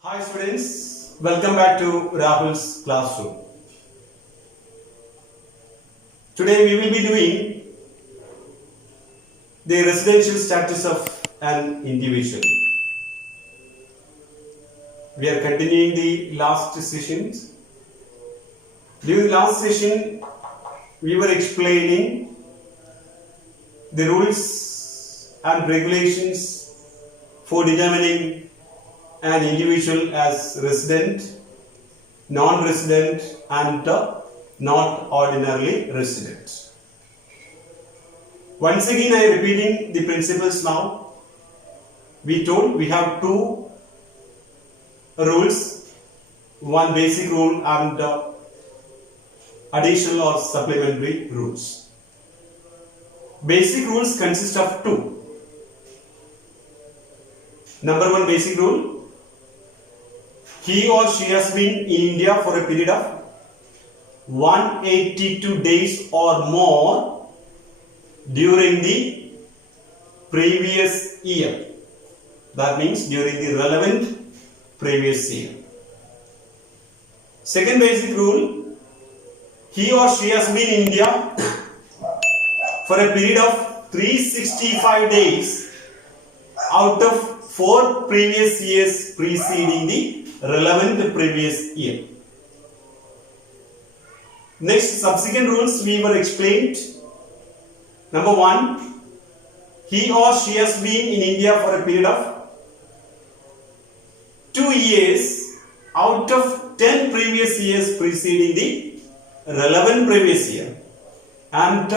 Hi students, welcome back to Rahul's classroom. Today we will be doing the residential status of an individual. We are continuing the last sessions. During the last session, we were explaining the rules and regulations for determining an individual as resident, non-resident and not ordinarily resident. Once again I am repeating the principles now. We told we have two rules, one basic rule and additional or supplementary rules. Basic rules consist of two. Number one basic rule: he or she has been in India for a period of 182 days or more during the previous year. That means during the relevant previous year. Second basic rule: he or she has been in India for a period of 365 days out of 4 previous years preceding the relevant previous year. Next, subsequent rules we were explained. Number one, he or she has been in India for a period of 2 years out of 10 previous years preceding the relevant previous year, and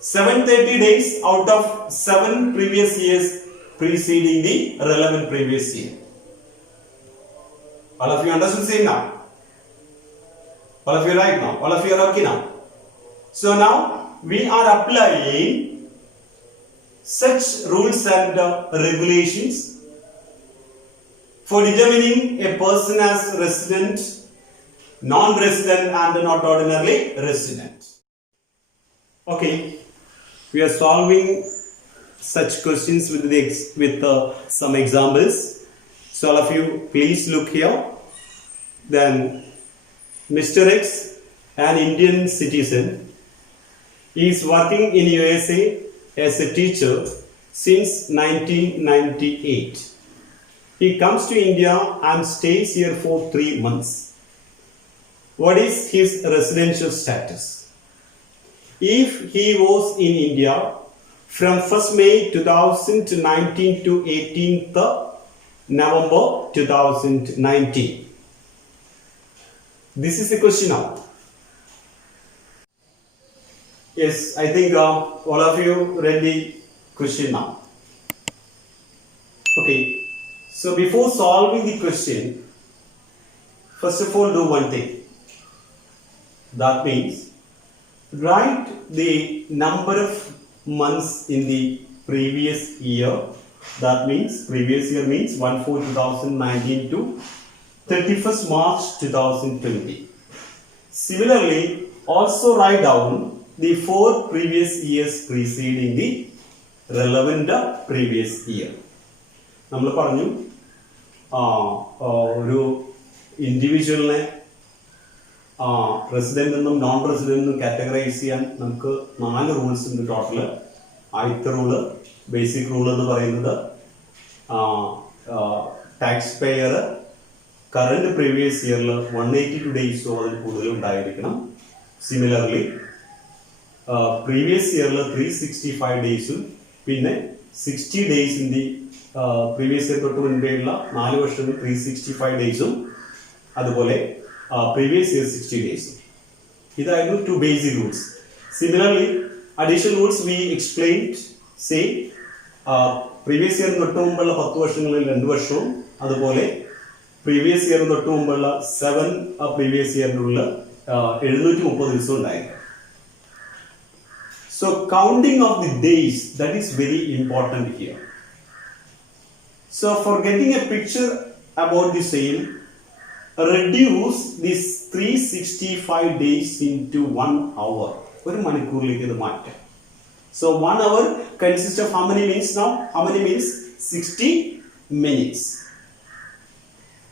730 days out of 7 previous years preceding the relevant previous year. All of you understood same now? All of you right now? All of you are okay now? So now we are applying such rules and regulations for determining a person as resident, non-resident and not ordinarily resident. Okay, we are solving such questions with some examples. So all of you please look here. Then Mr. X, an Indian citizen, is working in USA as a teacher since 1998. He comes to India and stays here for 3 months. What is his residential status? If he was in India from 1st May 2019 to 18th November 2019. This is the question now. Yes, I think all of you read the question now. Okay, so before solving the question, first of all do one thing. That means write the number of months in the previous year. That means previous year means 1/4/2019 to 31st March 2020. Similarly, also write down the 4 previous years preceding the relevant previous year. നമ്മൾ പറഞ്ഞു ഒരു ഇൻഡിവിജ്വലിനെ resident എന്നും non resident എന്നും categorise ചെയ്യാൻ നമുക്ക് 4 rules ഉണ്ട് total. ആദ്യത്തെ rule basic rule എന്ന് പറയുന്നത് ടാക്സ് പെയർ കറന്റ് പ്രീവിയസ് ഇയറിൽ 182 ഡേയ്സോ അതിൽ കൂടുതൽ ഉണ്ടായിരിക്കണം. സിമിലർലി പ്രീവിയസ് ഇയറിൽ 365 ഡേയ്സും പിന്നെ 60 days in the previous year തൊട്ട് മുൻപേയുള്ള 4 വർഷം 365 ഡേയ്സും അതുപോലെ പ്രീവിയസ് ഇയർ 60 ഡേയ്സും. ഇതായിരുന്നു 2 basic rules. Similarly additional rules V explained. Say previous year തൊട്ട് മുമ്പുള്ള 10 വർഷങ്ങളിൽ 2 വർഷവും അതുപോലെ പ്രീവിയസ് ഇയർ തൊട്ട് മുമ്പുള്ള 7 പ്രീവിയസ് ഇയറിനുള്ള 730 ദിവസം ഉണ്ടായിരുന്നു. So counting of the days, that is very important here. So for getting a picture about the same, reduce this 365 days into 1 hour. ഒരു മണിക്കൂറിലേക്ക് ഇത് മാറ്റാം. So 1 hour consists of how many minutes now? How many minutes? 60 minutes.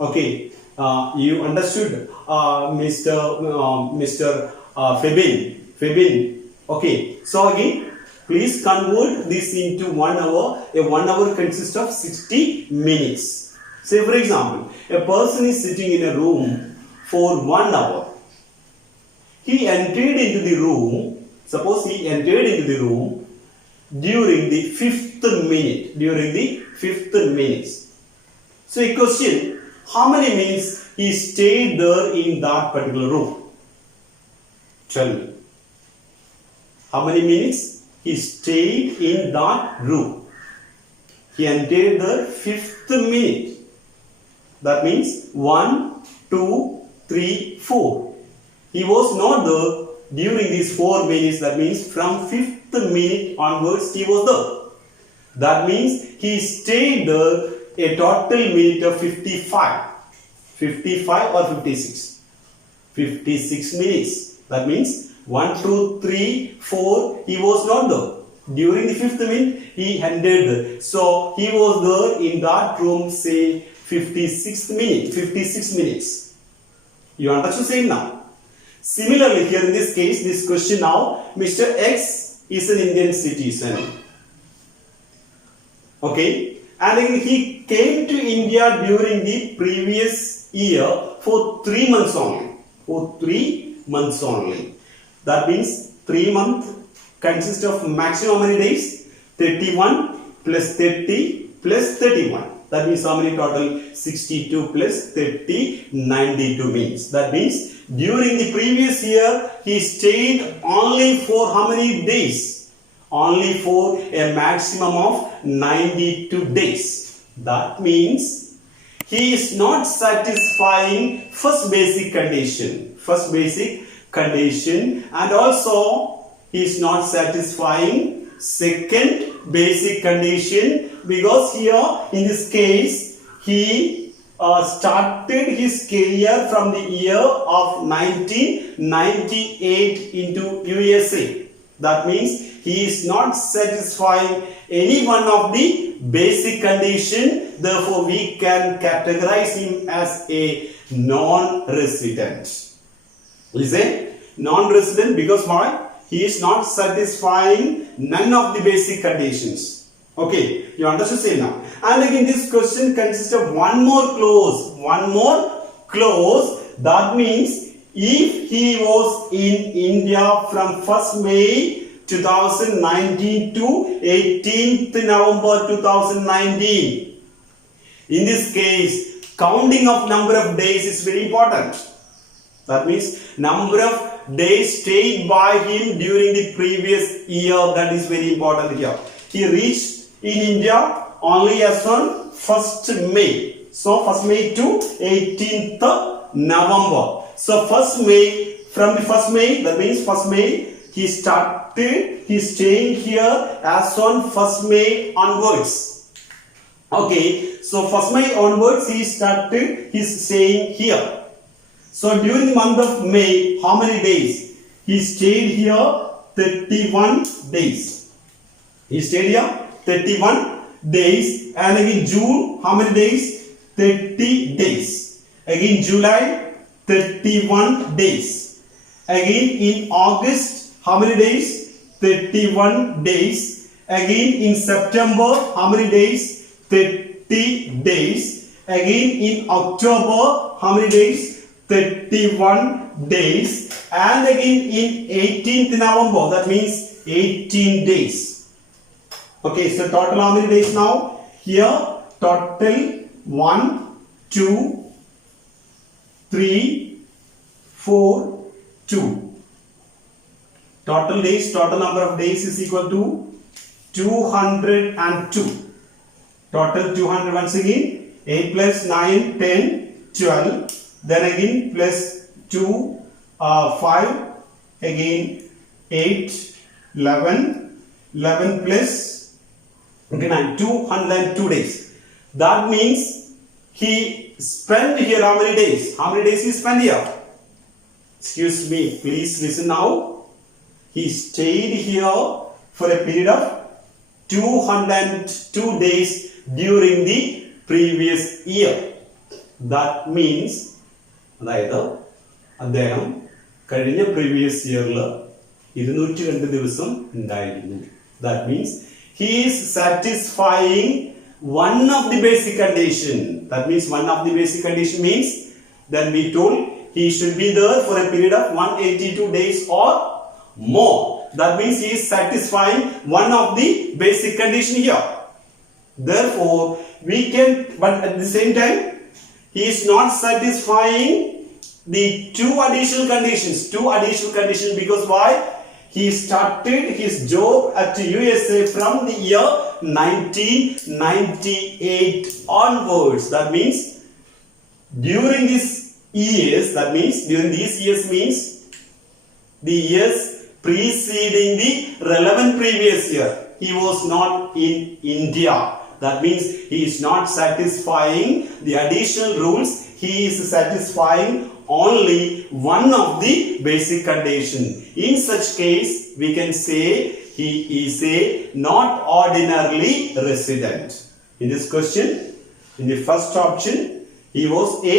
Okay, you understood, Mr. Febin. Okay, so again, please convert this into 1 hour. A 1 hour consists of 60 minutes. Say for example, a person is sitting in a room for 1 hour. He entered into the room. Suppose he entered into the room during the 5th minute. So a question, how many minutes he stayed there in that particular room? Tell me. How many minutes he stayed in that room? He entered the 5th minute. That means 1, 2, 3, 4. He was not there during these 4 minutes. That means from 5th minute onwards he was there. That means he stayed there a total minute of 55. 55 or 56? 56 minutes. That means 1, 2, 3, 4. He was not there. During the 5th minute he entered there. So he was there in that room, say 56 minutes. You understand saying now? Similarly, here in this case, this question now, Mr. X is an Indian citizen. Okay, and he came to India during the previous year for 3 months only. That means 3 months consists of maximum how many days? 31 plus 30 plus 31. That means how many total? 62 plus 30, 92 means. That means during the previous year, he stayed only for how many days? Only for a maximum of 92 days. That means he is not satisfying first basic condition. And also he is not satisfying second basic condition, because here in this case he started his career from the year of 1998 into USA. That means he is not satisfying any one of the basic condition. Therefore, we can categorize him as a non-resident. Listen, non-resident, because why? He is not satisfying none of the basic conditions. Okay, you understand say now. And again, this question consists of one more clause. That means if he was in India from 1st May 2019 to 18th November 2019. In this case, counting of number of days is very important. That means number of days stayed by him during the previous year, that is very important here. He reached in India only as on 1st May. So 1st May to 18th November. So 1st May, from the 1st May, that means 1st May, he started his staying here as on 1st May onwards. Okay, so 1st May onwards he started his staying here. So during the month of May, how many days? He stayed here 31 days. He stayed here 31 days. And again June, how many days? 30 days. Again July, 31 days. Again in August, how many days? 31 days. Again in September, how many days? 30 days. Again in October, how many days? 31 days. And again in 18th November, that means 18 days. Okay, so total how many days now? Here total 1, 2, 3, 4, 2. Total days, total number of days is equal to 202. Total 200 once again. 8 plus 9, 10, 12. Then again plus 2, 5. Again 8, 11. 11 plus 9, 202 days. That means he spent here how many days? How many days he spent here? Excuse me, please listen now. He stayed here for a period of 202 days during the previous year. That means, അതായത് അദ്ദേഹം കഴിഞ്ഞ previous ഇയറിൽ 202 ദിവസം ഉണ്ടായിരുന്നു. That means he is satisfying one of the basic condition. That means one of the basic condition means then we told he should be there for a period of 182 days or more. That means he is satisfying one of the basic condition here. Therefore, we can, but at the same time, he is not satisfying the two additional conditions. Because why? He started his job at USA from the year 1998 onwards. That means during these years means the years preceding the relevant previous year, he was not in India. That means he is not satisfying the additional rules. He is satisfying only one of the basic condition. In such case, we can say he is a not ordinarily resident. In this question, in the first option, he was a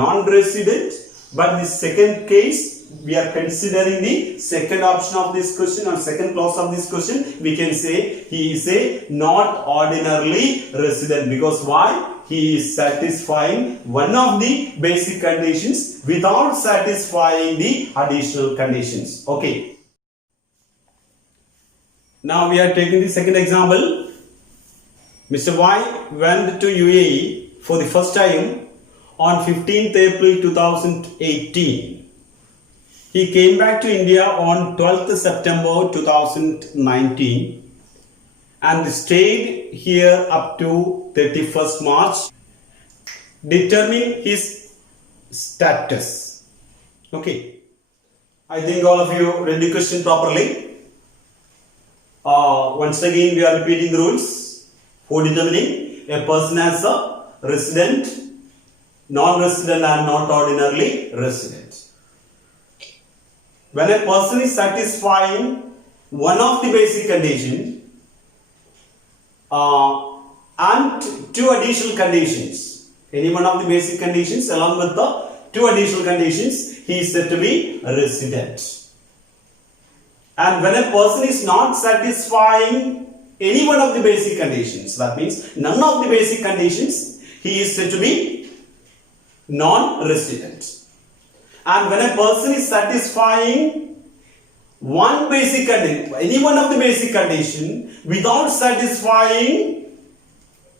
non-resident, but the second case, we are considering the second option of this question or second clause of this question, we can say he is a not ordinarily resident. Because why? He is satisfying one of the basic conditions without satisfying the additional conditions. Okay. Now we are taking the second example. Mr. Y went to UAE for the first time on 15th April 2018. He came back to India on 12th September 2019 and stayed here up to 31st March. Determine his status. Okay. I think all of you read the question properly. Once again, we are repeating the rules for determining a person as a resident, non-resident and not ordinarily resident. When a person is satisfying one of the basic conditions and two additional conditions, any one of the basic conditions along with the two additional conditions, he is said to be a resident. And when a person is not satisfying any one of the basic conditions, that means none of the basic conditions, he is said to be non-resident. And when a person is satisfying one basic condition, any one of the basic condition without satisfying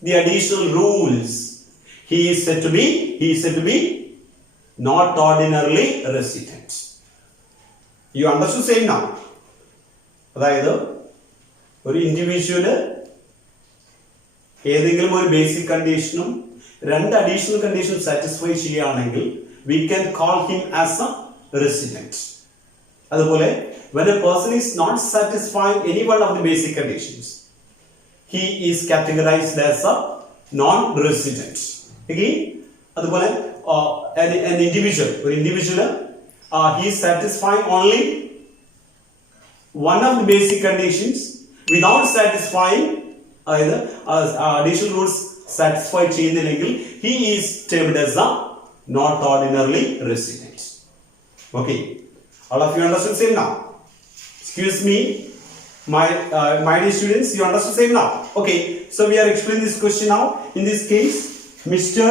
the additional rules, he is said to be not ordinarily resident. You understood saying now? അതായത് ഒരു individual ഏതെങ്കിലും ഒരു basic കണ്ടീഷനും രണ്ട് additional condition satisfy ചെയ്യുകയാണെങ്കിൽ we can call him as a resident. അതുപോലെ when a person is not satisfying any one of the basic conditions, he is categorized as a non-resident. Again, അതുപോലെ an individual he is satisfying only one of the basic conditions without satisfying either additional rules satisfied ചെയ്യുന്നില്ലെങ്കിൽ he is termed as a not ordinarily resident. Okay, all of you understand same now? Excuse me, my dear students, you understand same now? Okay, so we are explaining this question now. In this case, Mr.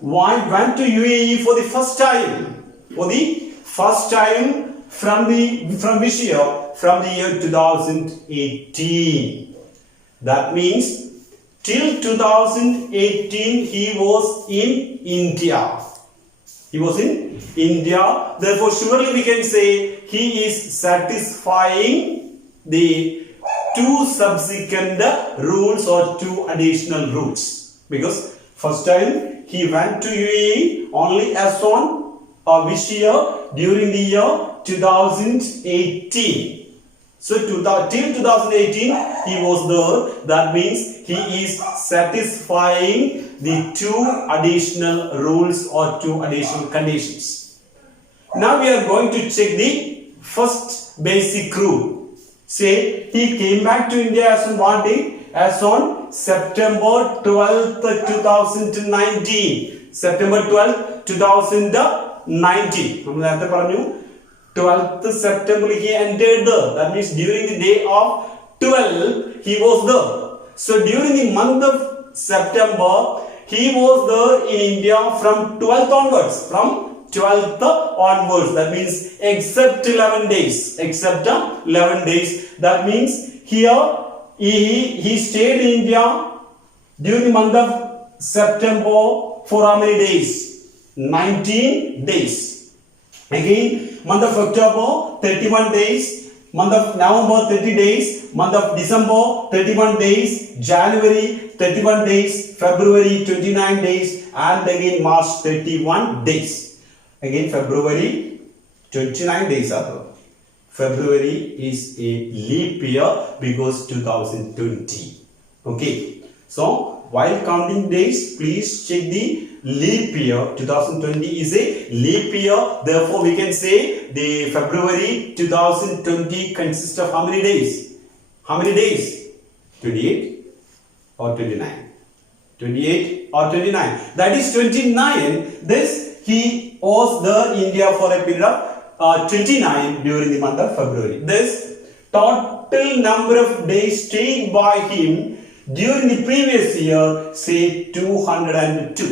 Y went to UAE for the first time. From which year? From the year 2018. That means till 2018 he was in India. Therefore, surely we can say he is satisfying the two subsequent rules or two additional rules. Because first time he went to UAE only as on which year? During the year 2018. So till 2018 he was there. That means he is satisfying the two additional rules or two additional conditions. Now we are going to check the first basic rule. Say he came back to India as on what date? As on September 12th, 2019. September 12th, 2019. നമ്മൾ നേരത്തെ പറഞ്ഞു 12th September he entered there. That means during the day of 12 he was there. So during the month of September he was there in India from 12th onwards. From 12th onwards. That means except 11 days. Except 11 days. That means here he stayed in India during the month of September for how many days? 19 days. Again, month of October, 31 days. Month of November, 30 days. Month of December, 31 days. January, 31 days. February, 29 days. And again March, 31 days. Again February, 29 days are there. February is a leap year because 2020. Okay. So while counting days, please check the leap year. 2020 is a leap year. Therefore, we can say the February 2020 consists of how many days? How many days? 28 or 29? 28 or 29? That is 29. This he was there in India for a period of 29 during the month of February. This total number of days stayed by him during the previous year, say 202.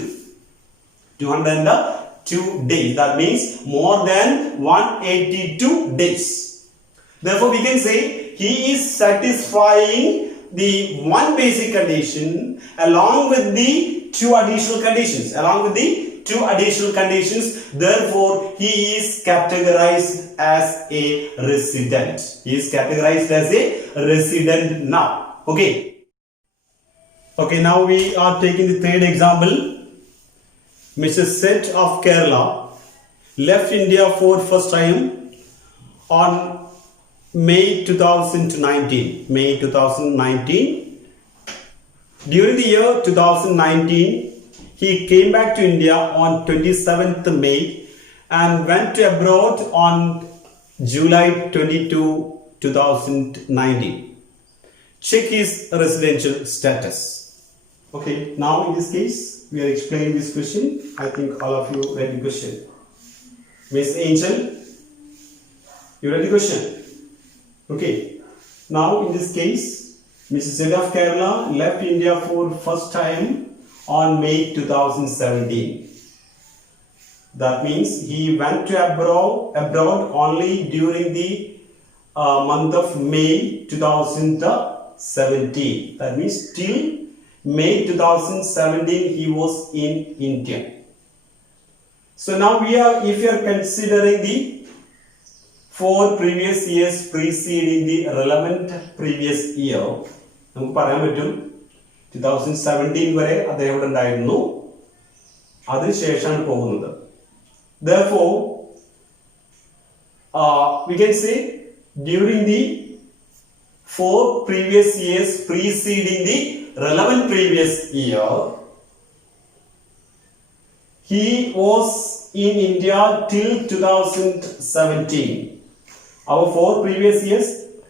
202 days. That means more than 182 days. Therefore, we can say he is satisfying the one basic condition along with the two additional conditions. Therefore, he is categorized as a resident. Now. Okay, now we are taking the third example. Mrs. Set of Kerala left India for first time on May 2019. During the year 2019, he came back to India on 27th May and went to abroad on July 22, 2019. Check his residential status. Okay, now in this case, we are explaining this question. I think all of you read the question. Miss Angel, you read the question? Okay, now in this case, Mrs. Set of Kerala left India for first time on May 2017. That means he went to abroad only during the month of May 2017. That means till May 2017 he was in India. So now if you are considering the 4 previous years preceding the relevant previous year, നമുക്ക് പറയാൻ പറ്റും 2017 വരെ അദ്ദേഹം ഇവിടെ ഉണ്ടായിരുന്നു, അതിനുശേഷമാണ് പോകുന്നത്. Therefore, we can say during the 4 previous years preceding the relevant previous year, he was in India till 2017. Our 4 previous years,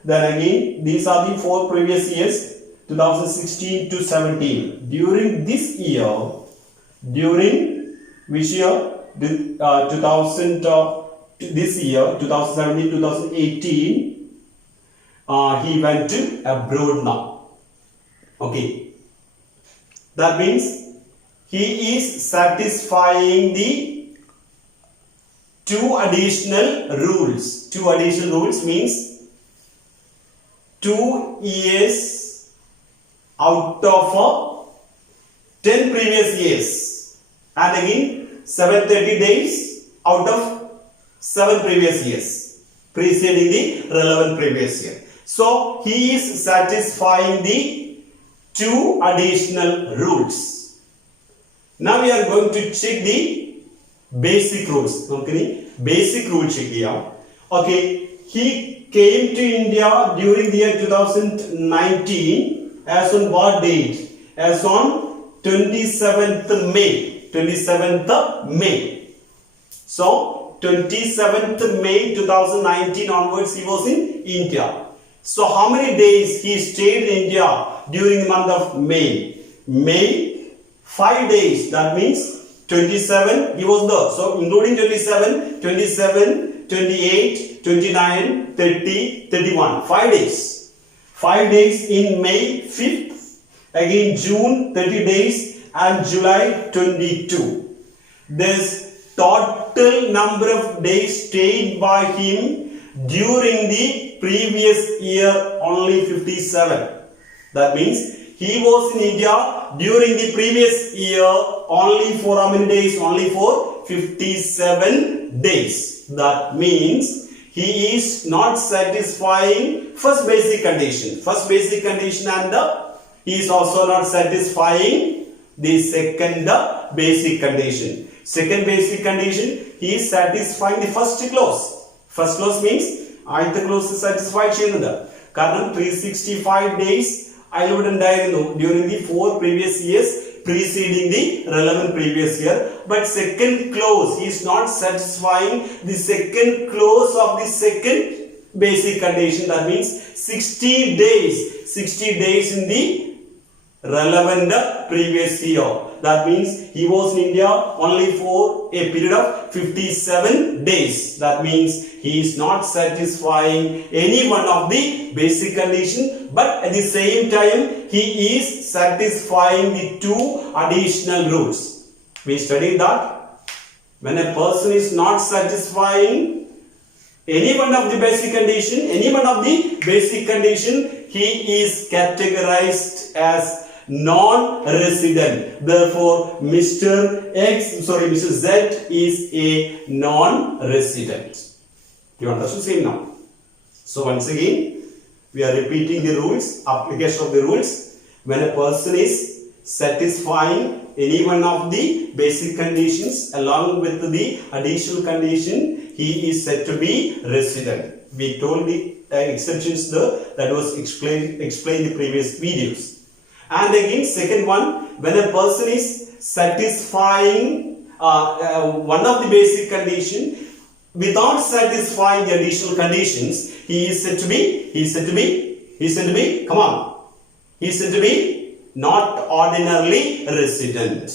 then again these are the 4 previous years, 2016 to 17. During this year, during which year? 2017, 2018, he went to abroad now. Okay, that means he is satisfying the 2 additional rules. 2 additional rules means 2 years out of 10 previous years, and again 730 days out of 7 previous years preceding the relevant previous year. So he is satisfying the 2 additional rules. Now we are going to check the basic rules. Okay, basic rule check here. Okay, he came to India during the year 2019 as on what date? As on 27th May. 27th May. So 27th May 2019 onwards he was in India. So how many days he stayed in India during the month of May? May 5 days. That means 27, he was there. So including 27, 27, 28, 29, 30, 31. 5 days. 5 days in May 5th. Again June 30 days and July 22. This total number of days stayed by him during the previous year only 57. That means he was in India during the previous year only for how many days? Only for 57 days. That means he is not satisfying first basic condition. First basic condition, and he is also not satisfying the second basic condition. Second basic condition, he is satisfying the first clause. First clause means ആദ്യത്തെ close satisfy ചെയ്യുന്നത്. കാരണം 365 days അതിലൂടെ ഉണ്ടായിരുന്നു during the 4 previous years preceding the relevant previous year. But second clause, he is not satisfying the second clause of the second basic condition. That means 60 days. 60 days in the relevant previous year. That means he was in India only for a period of 57 days. That means he is not satisfying any one of the basic condition, but at the same time he is satisfying the 2 additional rules. We studied that when a person is not satisfying any one of the basic condition, he is categorized as non-resident. Therefore, Mr. Z is a non-resident. You understand? Same now. So once again, we are repeating the rules, application of the rules. When a person is satisfying any one of the basic conditions along with the additional condition, he is said to be resident. We told the exceptions that was explained in the previous videos. And again, second one, when a person is satisfying one of the basic condition without satisfying the additional conditions, he is said to be not ordinarily resident.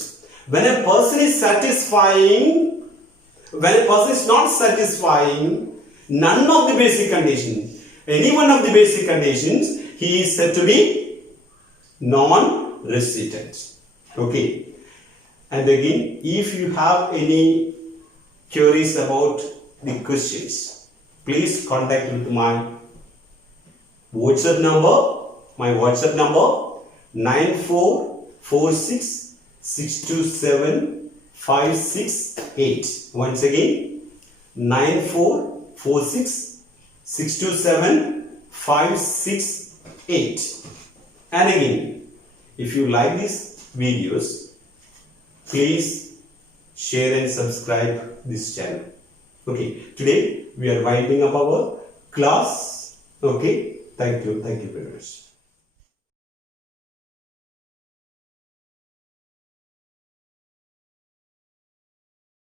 When a person is not satisfying none of the basic conditions, any one of the basic conditions, he is said to be non-resident. Okay. And again, if you have any queries about the questions, please contact with my WhatsApp number. My WhatsApp number 9446275668. Once again, 9446275668. And again, if you like these videos, please share and subscribe this channel. Okay, today we are winding up our class. Okay, thank you very much.